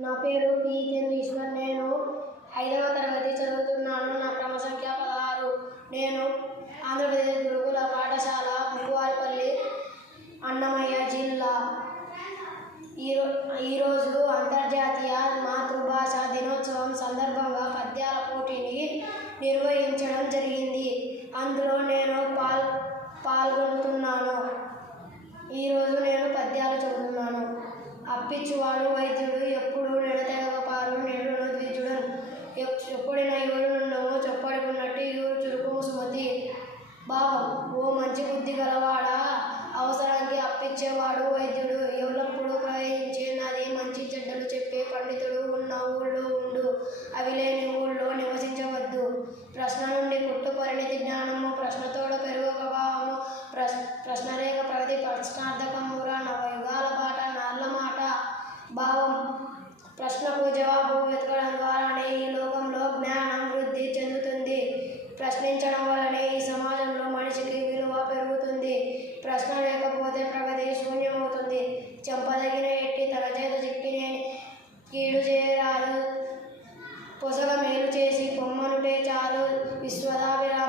నా పేరు పి. చంద్రీశ్వర్. నేను ఐదవ తరగతి చదువుతున్నాను. నా క్రమ సంఖ్య పదహారు. నేను ఆంధ్రప్రదేశ్ గురుకుల పాఠశాల ముక్కువారిపల్లి అన్నమయ్య జిల్లా. ఈరో ఈరోజు అంతర్జాతీయ మాతృభాష దినోత్సవం సందర్భంగా పద్యాల పోటీని నిర్వహించడం జరిగింది. అందులో నేను పాల్ పాల్గొంటున్నాను ఈరోజు నేను పద్యాలు చదువుతున్నాను అప్పిచ్చువాడు వైద్యుడు ఎప్పుడు నెడతెగపారు నెడును ద్విజుడను ఎప్పుడైనా ఎవరున్నామో చెప్పడుకున్నట్టు ఇరు చురుకు సుమతి. భావం ఓ మంచి బుద్ధి గలవాడా? అవసరానికి అప్పిచ్చేవాడు వైద్యుడు ఎవరప్పుడు ప్రవహించే నాది మంచి చెడ్డలు చెప్పే పండితుడు ఉన్న ఊళ్ళో ఉండు. అవి లేని ఊళ్ళో నివసించవద్దు. ప్రశ్న నుండి పుట్టు పరిణితి జ్ఞానము ప్రశ్నతోడు పెరుగు భావము ప్రశ్న ప్రశ్నరేఖ ప్రగతి ప్రశ్నార్థకం ప్రశ్నించడం వల్లనే ఈ సమాజంలో మనిషికి విలువ పెరుగుతుంది. ప్రశ్న లేకపోతే ప్రగతి శూన్యమవుతుంది. చెంపదగిన ఎట్టి తన చేత చిక్కినే కీడు చేయరాదు. పొసగ మేలు చేసి పొమ్మనుటే చాలు. విశ్వదాభిరా